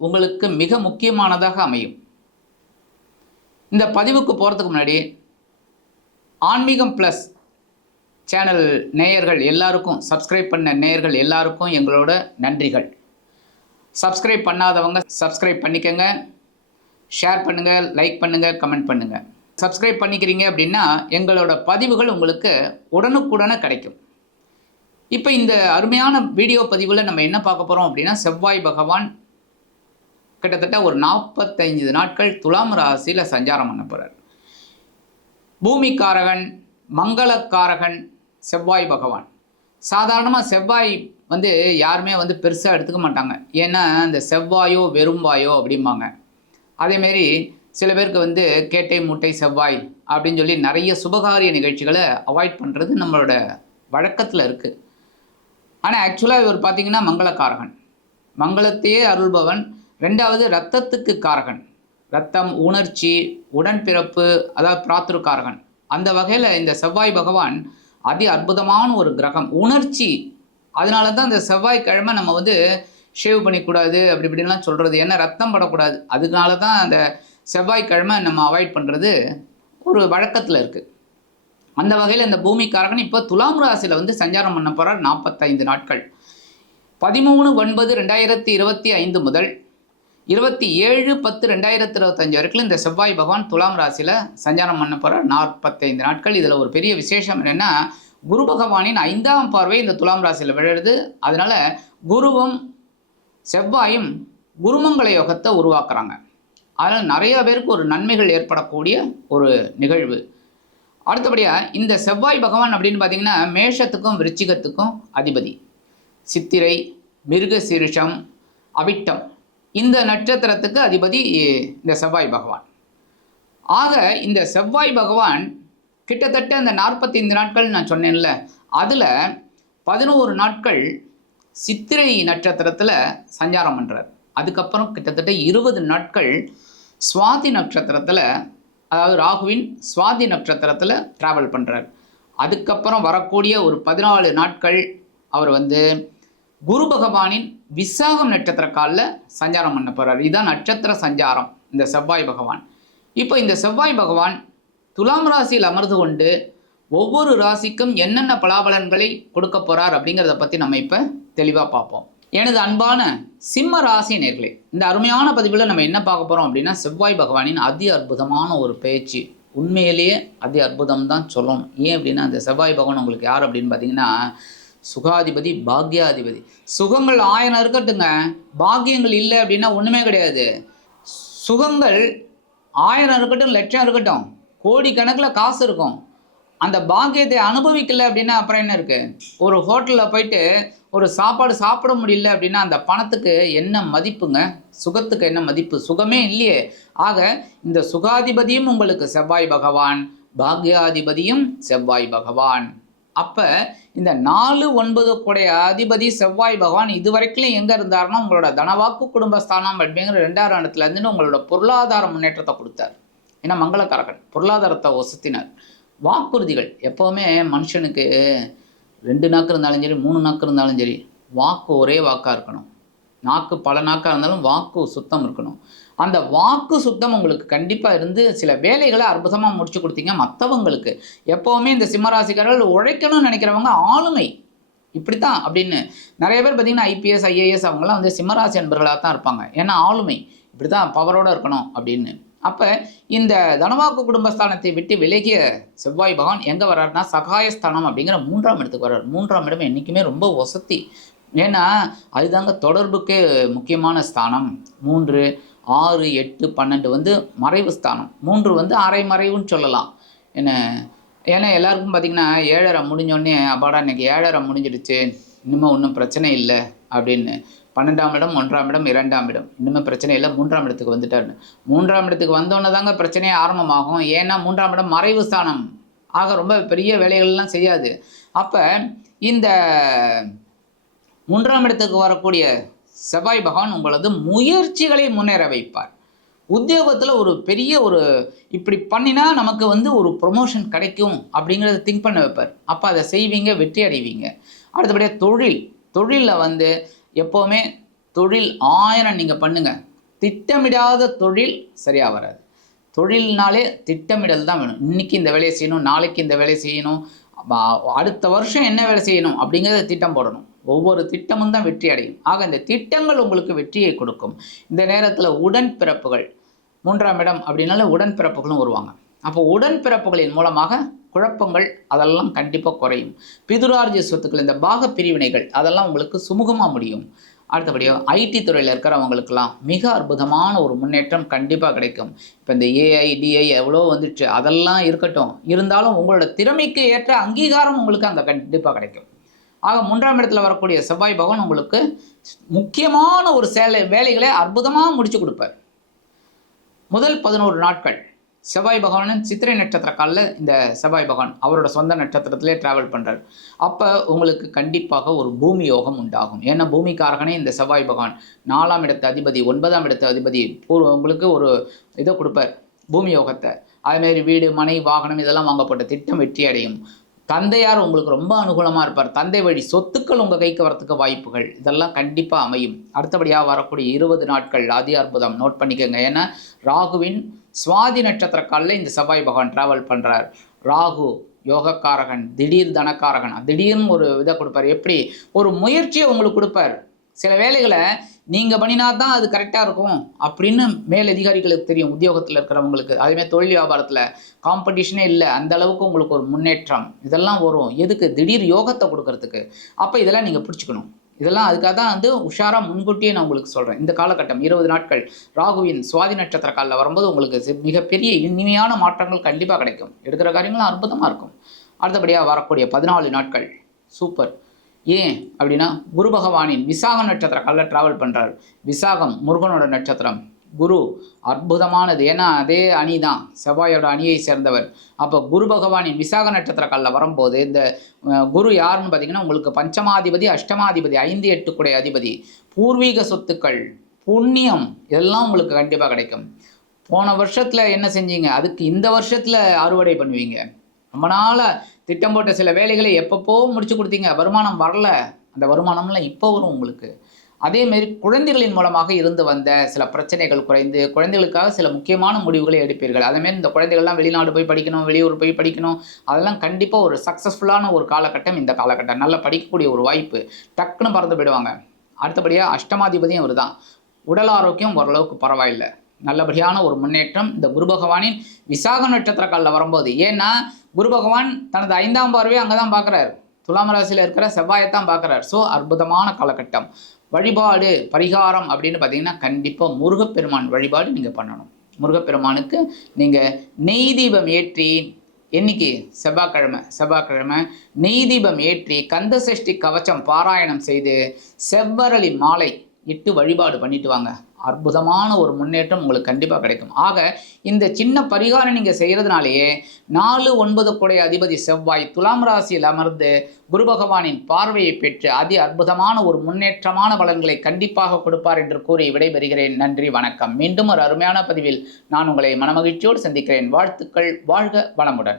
உங்களுக்கு மிக முக்கியமானதாக அமையும். இந்த பதிவுக்கு போகிறதுக்கு முன்னாடி ஆன்மீகம் ப்ளஸ் சேனல் நேயர்கள் எல்லாருக்கும் சப்ஸ்கிரைப் பண்ண நேயர்கள் எல்லாருக்கும் எங்களோட நன்றிகள். சப்ஸ்கிரைப் பண்ணாதவங்க சப்ஸ்கிரைப் பண்ணிக்கங்க. ஷேர் பண்ணுங்கள் லைக் பண்ணுங்கள் கமெண்ட் பண்ணுங்கள் சப்ஸ்கிரைப் பண்ணிக்கிறீங்க அப்படின்னா எங்களோட பதிவுகள் உங்களுக்கு உடனுக்குடனே கிடைக்கும். இப்போ இந்த அருமையான வீடியோ பதிவில் நம்ம என்ன பார்க்க போகிறோம் அப்படின்னா செவ்வாய் பகவான் கிட்டத்தட்ட ஒரு நாற்பத்தைந்து நாட்கள் துலாம் ராசியில் சஞ்சாரம் பண்ண போகிறார் பூமிக்காரகன் மங்களக்காரகன் செவ்வாய் பகவான். சாதாரணமாக செவ்வாய் வந்து யாருமே வந்து பெருசாக எடுத்துக்க மாட்டாங்க. ஏன்னா இந்த செவ்வாயோ வெறும்பாயோ அப்படிம்பாங்க. அதேமாரி சில பேருக்கு வந்து கேட்டை மூட்டை செவ்வாய் அப்படின்னு சொல்லி நிறைய சுபகாரிய நிகழ்ச்சிகளை அவாய்ட் பண்ணுறது நம்மளோட வழக்கத்தில் இருக்குது ஆனால் ஆக்சுவலாக இவர் பார்த்தீங்கன்னா மங்களக்காரகன். மங்களத்தையே அருள்பவன். ரெண்டாவது ரத்தத்துக்கு காரகன். ரத்தம் உணர்ச்சி உடன்பிறப்பு அதாவது பிராத்திருக்காரகன். அந்த வகையில் இந்த செவ்வாய் பகவான் அதி அற்புதமான ஒரு கிரகம். உணர்ச்சி. அதனால தான் இந்த செவ்வாய்க்கிழமை நம்ம வந்து ஷேவ் பண்ணிக்கூடாது அப்படி இப்படின்லாம் சொல்கிறது ஏன்னா ரத்தம் படக்கூடாது. அதனால தான் அந்த செவ்வாய்க்கிழமை நம்ம அவாய்ட் பண்ணுறது ஒரு வழக்கத்தில் இருக்குது அந்த வகையில் இந்த பூமிக்காரகன் இப்போ துலாம் ராசியில் வந்து சஞ்சாரம் பண்ண போகிறார் நாற்பத்தைந்து நாட்கள். பதிமூணு ஒன்பது ரெண்டாயிரத்தி இருபத்தி ஐந்து முதல் இருபத்தி ஏழு பத்து ரெண்டாயிரத்தி இருபத்தஞ்சு வரைக்கும் இந்த செவ்வாய் பகவான் துலாம் ராசியில் சஞ்சாரம் பண்ண போகிற நாற்பத்தைந்து நாட்கள். இதில் ஒரு பெரிய விசேஷம் என்னென்னா குரு பகவானின் ஐந்தாம் பார்வை இந்த துலாம் ராசியில் விழுது அதனால் குருவும் செவ்வாயும் குருமங்கள யோகத்தை உருவாக்குறாங்க. அதனால் நிறையா பேருக்கு ஒரு நன்மைகள் ஏற்படக்கூடிய ஒரு நிகழ்வு. அடுத்தபடியாக இந்த செவ்வாய் பகவான் அப்படின்னு பார்த்தீங்கன்னா மேஷத்துக்கும் விருச்சிகத்துக்கும் அதிபதி. சித்திரை மிருக சீரிஷம் அவிட்டம். இந்த நட்சத்திரத்துக்கு அதிபதி இந்த செவ்வாய் பகவான். ஆக இந்த செவ்வாய் பகவான் கிட்டத்தட்ட இந்த நாற்பத்தைந்து நாட்கள் நான் சொன்னேன்ல அதில் பதினோரு நாட்கள் சித்திரை நட்சத்திரத்தில் சஞ்சாரம் பண்ணுறார் அதுக்கப்புறம் கிட்டத்தட்ட இருபது நாட்கள் சுவாதி நட்சத்திரத்தில் அதாவது ராகுவின் சுவாதி நட்சத்திரத்தில் ட்ராவல் பண்ணுறார் அதுக்கப்புறம் வரக்கூடிய ஒரு பதினாலு நாட்கள் அவர் வந்து குரு பகவானின் விசாகம் நட்சத்திர காலில் சஞ்சாரம் பண்ண போகிறார் இதுதான் நட்சத்திர சஞ்சாரம் இந்த செவ்வாய் பகவான். இப்போ இந்த செவ்வாய் பகவான் துலாம் ராசியில் அமர்ந்து கொண்டு ஒவ்வொரு ராசிக்கும் என்னென்ன பலாபலன்களை கொடுக்க போகிறார் அப்படிங்கிறத பற்றி நம்ம இப்போ தெளிவாக பார்ப்போம். எனது அன்பான சிம்ம ராசி நேர்களே இந்த அருமையான பதிவில் நம்ம என்ன பார்க்க போகிறோம் அப்படின்னா செவ்வாய் பகவானின் அதி அற்புதமான ஒரு பேச்சு. உண்மையிலேயே அதி அற்புதம் தான் சொல்லணும். ஏன் அப்படின்னா அந்த செவ்வாய் பகவான் உங்களுக்கு யார் அப்படின்னு பார்த்தீங்கன்னா சுகாதிபதி பாக்யாதிபதி. சுகங்கள் ஆயிரம் இருக்கட்டுங்க. பாக்கியங்கள் இல்லை அப்படின்னா ஒன்றுமே கிடையாது. சுகங்கள் ஆயிரம் இருக்கட்டும் லட்சம் இருக்கட்டும். கோடிக்கணக்கில் காசு இருக்கும். அந்த பாக்கியத்தை அனுபவிக்கல அப்படின்னா அப்புறம் என்ன இருக்குது ஒரு ஹோட்டலில் போயிட்டு ஒரு சாப்பாடு சாப்பிட முடியல அப்படின்னா அந்த பணத்துக்கு என்ன மதிப்புங்க? சுகத்துக்கு என்ன மதிப்பு? சுகமே இல்லையே. ஆக இந்த சுகாதிபதியும் உங்களுக்கு செவ்வாய் பகவான் பாக்யாதிபதியும் செவ்வாய் பகவான். அப்போ இந்த நாலு ஒன்பது கூடைய அதிபதி செவ்வாய் பகவான் இது வரைக்கும் எங்கே இருந்தாருன்னா உங்களோட தனவாக்கு குடும்பஸ்தானம் அப்படிங்கிற ரெண்டாயிரம் இடத்துலேருந்து உங்களோட பொருளாதார முன்னேற்றத்தை கொடுத்தார். ஏன்னா மங்களக்காரகன் பொருளாதாரத்தை ஒசத்தினார் வாக்குறுதிகள் எப்போவுமே மனுஷனுக்கு ரெண்டு நாக்கு இருந்தாலும் சரி மூணு நாக்கு இருந்தாலும் சரி வாக்கு ஒரே வாக்காக இருக்கணும். நாக்கு பல நாக்காக இருந்தாலும் வாக்கு சுத்தம் இருக்கணும். அந்த வாக்கு சுத்தம் உங்களுக்கு கண்டிப்பாக இருந்து சில வேலைகளை அற்புதமாக முடிச்சு கொடுத்தீங்க மற்றவங்களுக்கு எப்போவுமே இந்த சிம்மராசிக்காரர்கள் உழைக்கணும்னு நினைக்கிறவங்க ஆளுமை. இப்படித்தான் அப்படின்னு நிறைய பேர் பார்த்தீங்கன்னா ஐபிஎஸ் ஐஏஎஸ் அவங்கெல்லாம் வந்து சிம்மராசி அன்பர்களாக தான் இருப்பாங்க. ஏன்னா ஆளுமை. இப்படி தான் பவரோடு இருக்கணும் அப்படின்னு. அப்போ இந்த தனவாக்கு குடும்பஸ்தானத்தை விட்டு விலகிய செவ்வாய் பகவான் எங்கே வர்றாருன்னா சகாயஸ்தானம் அப்படிங்கிற மூன்றாம் இடத்துக்கு வர்றார். மூன்றாம் இடம் என்றைக்குமே ரொம்ப வசதி. ஏன்னா அதுதாங்க தொடர்புக்கு முக்கியமான ஸ்தானம். மூன்று ஆறு எட்டு பன்னெண்டு வந்து மறைவு ஸ்தானம். மூன்று வந்து அரை மறைவுன்னு சொல்லலாம். என்ன? ஏன்னா எல்லாருக்கும் பார்த்திங்கன்னா ஏழரை முடிஞ்சோடனே அப்பாடா இன்னைக்கு ஏழரை முடிஞ்சிடுச்சு. இனிமேல் ஒன்றும் பிரச்சனை இல்லை அப்படின்னு. பன்னெண்டாம் இடம் ஒன்றாம் இடம் இரண்டாம் இடம். இன்னுமே பிரச்சனை இல்லை மூன்றாம் இடத்துக்கு வந்துட்டாருன்னு மூன்றாம் இடத்துக்கு வந்தோன்னே தாங்க பிரச்சனையே ஆரம்பமாகும். ஏன்னா மூன்றாம் இடம் மறைவு ஸ்தானம். ஆக ரொம்ப பெரிய வேலைகள்லாம் செய்யாது. அப்போ இந்த மூன்றாம் இடத்துக்கு வரக்கூடிய செவ்வாய் பகவான் உங்களது முயற்சிகளை முன்னேற வைப்பார். உத்தியோகத்தில் ஒரு பெரிய ஒரு இப்படி பண்ணினா நமக்கு வந்து ஒரு ப்ரொமோஷன் கிடைக்கும் அப்படிங்கிறத திங்க் பண்ண வைப்பார். அப்போ அதை செய்வீங்க வெற்றி அடைவீங்க. அடுத்தபடியாக தொழில். தொழிலில் வந்து எப்போவுமே தொழில் ஆயிரம் நீங்கள் பண்ணுங்கள் திட்டமிடாத தொழில் சரியாக வராது. தொழில்னாலே திட்டமிடல் தான் வேணும். இன்னைக்கு இந்த வேலையை செய்யணும் நாளைக்கு இந்த வேலையை செய்யணும் அடுத்த வருஷம் என்ன வேலை செய்யணும் அப்படிங்கிறத திட்டம் போடணும். ஒவ்வொரு திட்டமும் தான் வெற்றி அடையும். ஆக இந்த திட்டங்கள் உங்களுக்கு வெற்றியை கொடுக்கும். இந்த நேரத்தில் உடன்பிறப்புகள் மூன்றாம் இடம் அப்படின்னால உடன்பிறப்புகளும் வருவாங்க. அப்போ உடன்பிறப்புகளின் மூலமாக குழப்பங்கள் அதெல்லாம் கண்டிப்பாக குறையும். பிதுரார்ஜிய சொத்துக்கள் இந்த பாக பிரிவினைகள் அதெல்லாம் உங்களுக்கு சுமூகமாக முடியும். அடுத்தபடியாக ஐடி துறையில் இருக்கிறவங்களுக்கெல்லாம் மிக அற்புதமான ஒரு முன்னேற்றம் கண்டிப்பாக கிடைக்கும். இப்போ இந்த ஏஐ டிஐ எவ்வளோ வந்துடுச்சு அதெல்லாம் இருக்கட்டும். இருந்தாலும் உங்களோட திறமைக்கு ஏற்ற அங்கீகாரம் உங்களுக்கு அங்கே கண்டிப்பாக கிடைக்கும். ஆக மூன்றாம் இடத்துல வரக்கூடிய செவ்வாய் பகவான் உங்களுக்கு முக்கியமான ஒரு சேலை வேலைகளை அற்புதமாக முடிச்சு கொடுப்பார். முதல் பதினோரு நாட்கள் செவ்வாய் பகவான் சித்திரை நட்சத்திர காலில் இந்த செவ்வாய் பகவான் அவரோட சொந்த நட்சத்திரத்திலே டிராவல் பண்ணுறார் அப்போ உங்களுக்கு கண்டிப்பாக ஒரு பூமி யோகம் உண்டாகும். ஏன்னா பூமிக்காரகனே இந்த செவ்வாய் பகவான் நாலாம் இடத்து அதிபதி ஒன்பதாம் இடத்து அதிபதி பூர்வ உங்களுக்கு ஒரு இதை கொடுப்பார் பூமி யோகத்தை. அதுமாரி வீடு மனை வாகனம் இதெல்லாம் வாங்கப்பட்ட திட்டம் வெற்றி அடையும். தந்தையார் உங்களுக்கு ரொம்ப அனுகூலமாக இருப்பார். தந்தை வழி சொத்துக்கள் உங்கள் கைக்கு வரத்துக்கு வாய்ப்புகள் இதெல்லாம் கண்டிப்பாக அமையும். அடுத்தபடியாக வரக்கூடிய இருபது நாட்கள் அதி அற்புதம் நோட் பண்ணிக்கோங்க. ஏன்னா ராகுவின் சுவாதி நட்சத்திர காலில் இந்த செவ்வாய் பகவான் ட்ராவல் பண்ணுறார் ராகு யோகக்காரகன் திடீர் தனக்காரகன் திடீர்னு ஒரு இதை கொடுப்பார். எப்படி? ஒரு முயற்சியை உங்களுக்கு கொடுப்பார். சில வேலைகளை நீங்கள் பண்ணினா தான் அது கரெக்டாக இருக்கும் அப்படின்னு மேல் அதிகாரிகளுக்கு தெரியும் உத்தியோகத்தில் இருக்கிறவங்களுக்கு. அதுமாதிரி தொழில் வியாபாரத்தில். காம்படிஷனே இல்லை. அந்த அளவுக்கு உங்களுக்கு ஒரு முன்னேற்றம். இதெல்லாம் வரும். எதுக்கு? திடீர் யோகத்தை கொடுக்கறதுக்கு. அப்போ இதெல்லாம் நீங்கள் பிடிச்சிக்கணும். இதெல்லாம் அதுக்காக தான் வந்து உஷாராக முன்கூட்டியே நான் உங்களுக்கு சொல்கிறேன் இந்த காலகட்டம் இருபது நாட்கள் ராகுவின் சுவாதி நட்சத்திர காலில் வரும்போது உங்களுக்கு மிகப்பெரிய இனிமையான மாற்றங்கள் கண்டிப்பாக கிடைக்கும். எடுக்கிற காரியங்களும் அற்புதமாக இருக்கும். அடுத்தபடியாக வரக்கூடிய பதினாலு நாட்கள். சூப்பர். ஏன் அப்படின்னா குரு பகவானின் விசாகம் நட்சத்திர காலில் ட்ராவல் பண்ணுறாரு விசாகம் முருகனோட நட்சத்திரம். குரு அற்புதமானது. ஏன்னா அதே அணி தான் செவ்வாயோட அணியை சேர்ந்தவர். அப்போ குரு பகவானின் விசாக நட்சத்திர காலில் வரும்போது இந்த குரு யாருன்னு பார்த்தீங்கன்னா உங்களுக்கு பஞ்சமாதிபதி அஷ்டமாதிபதி ஐந்து எட்டுக்குடைய அதிபதி பூர்வீக சொத்துக்கள் புண்ணியம் இதெல்லாம் உங்களுக்கு கண்டிப்பாக கிடைக்கும். போன வருஷத்தில் என்ன செஞ்சீங்க? அதுக்கு இந்த வருஷத்தில் அறுவடை பண்ணுவீங்க. ரொம்ப நாளாக திட்டம் போட்ட சில வேலைகளை எப்பப்போ முடிச்சு கொடுத்தீங்க? வருமானம் வரல. அந்த வருமானம்லாம் இப்போ வரும் உங்களுக்கு. அதேமாரி குழந்தைகளின் மூலமாக இருந்து வந்த சில பிரச்சனைகள் குறைந்து குழந்தைகளுக்காக சில முக்கியமான முடிவுகளை எடுப்பீர்கள். அதேமாரி இந்த குழந்தைகள்லாம் வெளிநாடு போய் படிக்கணும் வெளியூர் போய் படிக்கணும். அதெல்லாம் கண்டிப்பாக ஒரு சக்ஸஸ்ஃபுல்லான ஒரு காலகட்டம் இந்த காலகட்டம். நல்லா படிக்கக்கூடிய ஒரு வாய்ப்பு. டக்குன்னு பறந்து போயிடுவாங்க. அடுத்தபடியாக அஷ்டமாதிபதியும் அவர் தான் உடல் ஆரோக்கியம் ஓரளவுக்கு பரவாயில்லை. நல்லபடியான ஒரு முன்னேற்றம் இந்த குரு பகவானின் விசாக நட்சத்திர காலில் வரும்போது. ஏன்னா குரு பகவான் தனது ஐந்தாம் பார்வையை அங்கே தான் பார்க்குறாரு. துலாம் ராசியில் இருக்கிற செவ்வாயைத்தான் பார்க்குறாரு. ஸோ அற்புதமான காலகட்டம். வழிபாடு பரிகாரம் அப்படின்னு பார்த்தீங்கன்னா கண்டிப்பாக முருகப்பெருமான் வழிபாடு நீங்கள் பண்ணணும். முருகப்பெருமானுக்கு நீங்கள் நெய் தீபம் ஏற்றி என்னைக்கு? செவ்வாய்க்கிழமை. செவ்வாய்க்கிழமை நெய் தீபம் ஏற்றி கந்த சஷ்டி கவச்சம் பாராயணம் செய்து செவ்வரளி மாலை இட்டு வழிபாடு பண்ணிட்டு வாங்க. அற்புதமான ஒரு முன்னேற்றம் உங்களுக்கு கண்டிப்பாக கிடைக்கும். ஆக இந்த சின்ன பரிகாரம் நீங்கள் செய்கிறதுனாலேயே நாலு ஒன்பது கூடைய அதிபதி செவ்வாய் துலாம் ராசியில் அமர்ந்து குரு பகவானின் பார்வையை பெற்று அதி அற்புதமான ஒரு முன்னேற்றமான பலன்களை கண்டிப்பாக கொடுப்பார் என்று கூறி விடைபெறுகிறேன். நன்றி வணக்கம். மீண்டும் ஒரு அருமையான பதிவில் நான் உங்களை மனமகிழ்ச்சியோடு சந்திக்கிறேன். வாழ்த்துக்கள். வாழ்க வளமுடன்.